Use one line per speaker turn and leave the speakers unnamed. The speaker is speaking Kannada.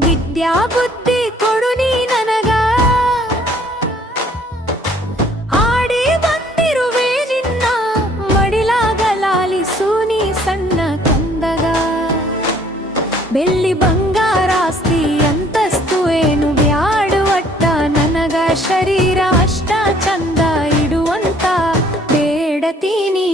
ವಿದ್ಯಾ ಬುದ್ಧಿ ಕೊಡು ನೀ ನನಗ. ಆಡಿ ಬಂದಿರುವೆ ನಿನ್ನ ಮಡಿಲಾಗ ಲಾಲಿಸು ಸಣ್ಣ ಕಂದಗ. ಬೆಳ್ಳಿ ಬಂಗಾರಾಸ್ತಿ ಅಂತಸ್ತು ಏನು ಬ್ಯಾಡು ಒಟ್ಟ ನನಗ. ಶರೀರ ಅಷ್ಟ ಚಂದ ಇಡುವಂತ ಬೇಡತೀನಿ